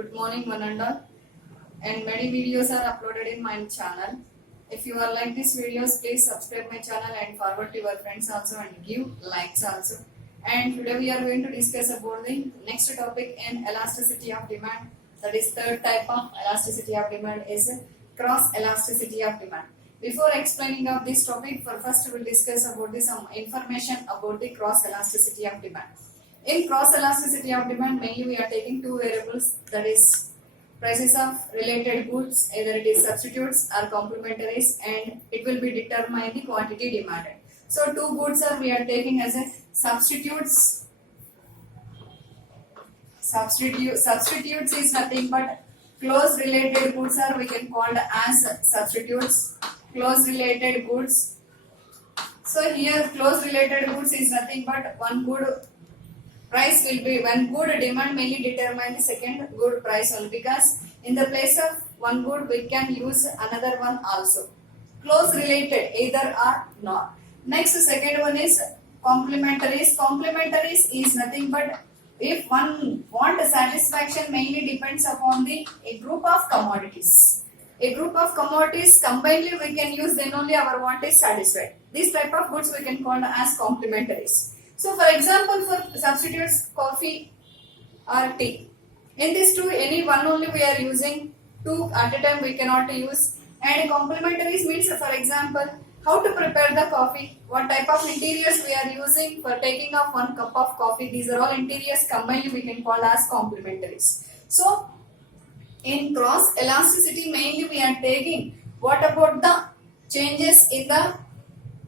Good morning, one and all. And many videos are uploaded in my channel. If you are like these videos, please subscribe my channel and forward to your friends also and give likes also. And today we are going to discuss about the next topic in elasticity of demand. That is third type of elasticity of demand is cross elasticity of demand. Before explaining of this topic, first we will discuss about some information about the cross elasticity of demand. In cross elasticity of demand, mainly we are taking two variables, that is prices of related goods, either it is substitutes or complementaries, and it will be determine the quantity demanded. So two goods are we are taking as a substitutes. Substitutes is nothing but close related goods are we can call as substitutes. Close related goods. So here close related goods is nothing but one good price will be one good demand mainly determine the second good price only, because in the place of one good we can use another one also. Close related either or not. Next second one is complementaries. Complementaries is nothing but if one want satisfaction mainly depends upon a group of commodities. A group of commodities combinedly we can use, then only our want is satisfied. This type of goods we can call as complementaries. So for example, for substitutes coffee or tea, in these two any one only we are using, two at a time we cannot use. And complementaries means, for example, how to prepare the coffee, what type of interiors we are using for taking of one cup of coffee, these are all interiors combined we can call as complementaries. So in cross elasticity mainly we are taking what about the changes in the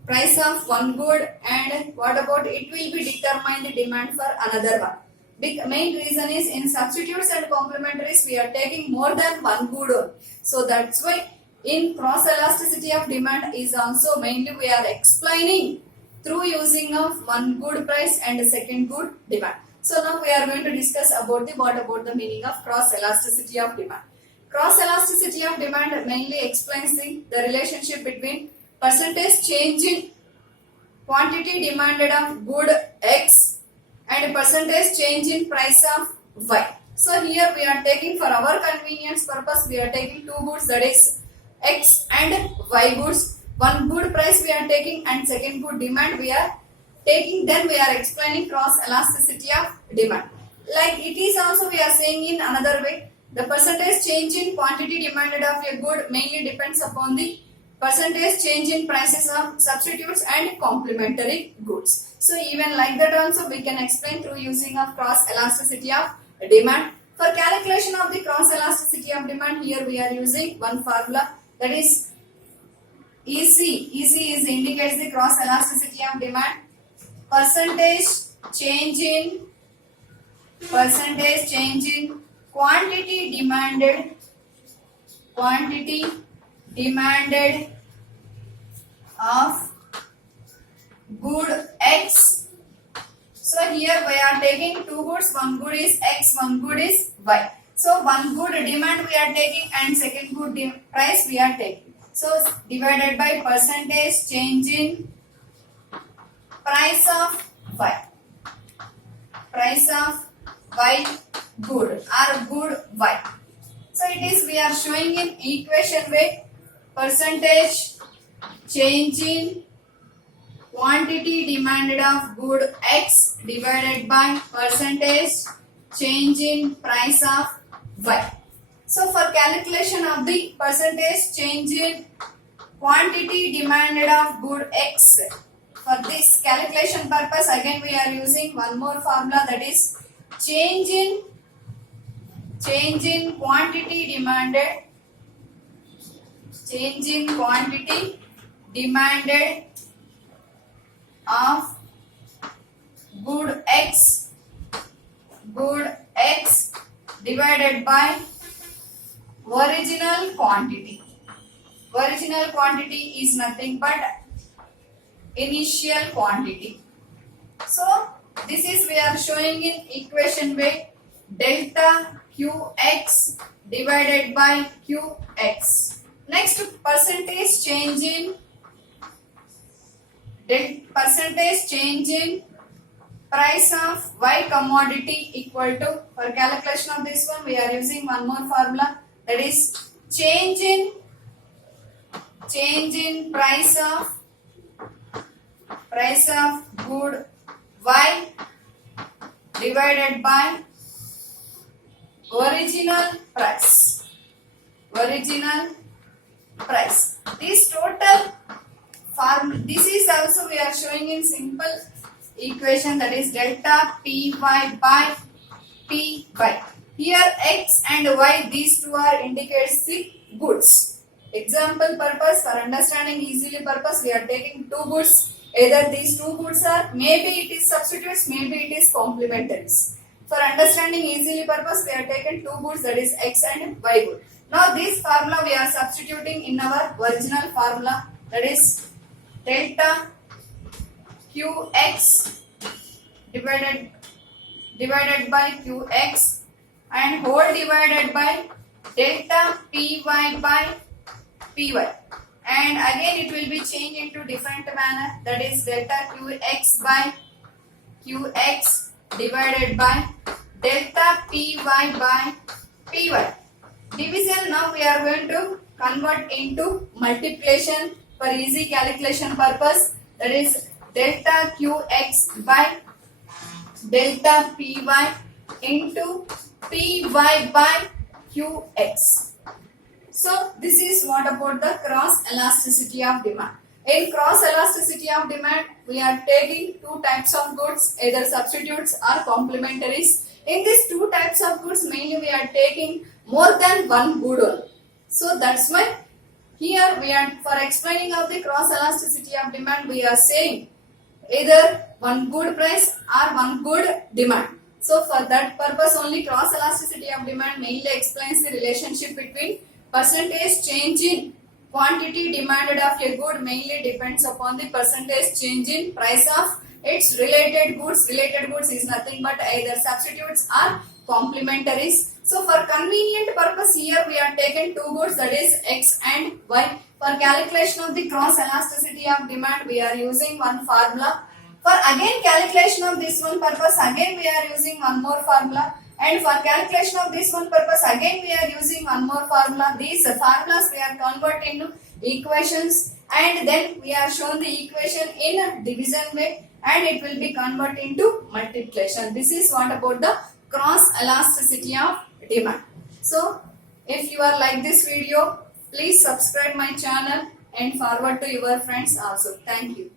price of one good and what about it will be determine the demand for another one. Big main reason is in substitutes and complementaries we are taking more than one good. So that's why in cross elasticity of demand is also mainly we are explaining through using of one good price and a second good demand. So now we are going to discuss about what about the meaning of cross elasticity of demand. Cross elasticity of demand mainly explains the relationship between percentage change in quantity demanded of good X and percentage change in price of Y. So here we are taking for our convenience purpose we are taking two goods, that is X and Y goods. One good price we are taking and second good demand we are taking, then we are explaining cross elasticity of demand. Like it is also we are saying in another way, the percentage change in quantity demanded of a good mainly depends upon the percentage change in prices of substitutes and complementary goods. So even like that also we can explain through using of cross elasticity of demand. For calculation of the cross elasticity of demand, here we are using one formula, that is EC. EC is indicates the cross elasticity of demand. Percentage change in quantity demanded of good X. So here we are taking two goods, one good is X, one good is Y. So one good demand we are taking and second good price we are taking. So divided by percentage change in price of Y. Price of Y good or good Y. So it is we are showing in equation way, percentage change in quantity demanded of good X divided by percentage change in price of Y. So for calculation of the percentage change in quantity demanded of good X, for this calculation purpose again we are using one more formula, that is change in quantity demanded of good X divided by original quantity. Original quantity is nothing but initial quantity. So this is we are showing in equation way, delta Qx divided by Qx. Next, percentage change in price of Y commodity equal to, for calculation of this one we are using one more formula, that is change in price of good Y divided by original price. This total this is also we are showing in simple equation, that is delta Py by Py. Here X and Y, these two are indicates the goods. Example purpose, for understanding easily purpose, we are taking two goods. Either these two goods are, maybe it is substitutes, maybe it is complementaries. For understanding easily purpose, we are taking two goods, that is X and Y good. Now this formula we are substituting in our original formula, that is delta Qx divided by Qx and whole divided by delta Py by Py, and again it will be changed into different manner, that is delta Qx by Qx divided by delta Py by Py. Division now we are going to convert into multiplication for easy calculation purpose, that is delta Qx by delta Py into Py by Qx. So this is what about the cross elasticity of demand. In cross elasticity of demand, we are taking two types of goods, either substitutes or complementaries. In these two types of goods, mainly we are taking more than one good only. So that's why here we are, for explaining of the cross elasticity of demand, we are saying either one good price or one good demand. So for that purpose only, cross elasticity of demand mainly explains the relationship between percentage change in quantity demanded of a good mainly depends upon the percentage change in price of its related goods. Related goods is nothing but either substitutes or complementaries. So for convenient purpose here we are taken two goods, that is X and Y. For calculation of the cross elasticity of demand we are using one formula. For again calculation of this one purpose, again we are using one more formula, and for calculation of this one purpose again we are using one more formula. These formulas we are converting to equations, and then we are shown the equation in a division way, and it will be converted into multiplication. This is what about the cross elasticity of demand. So if you are like this video, please subscribe my channel and forward to your friends also. Thank you.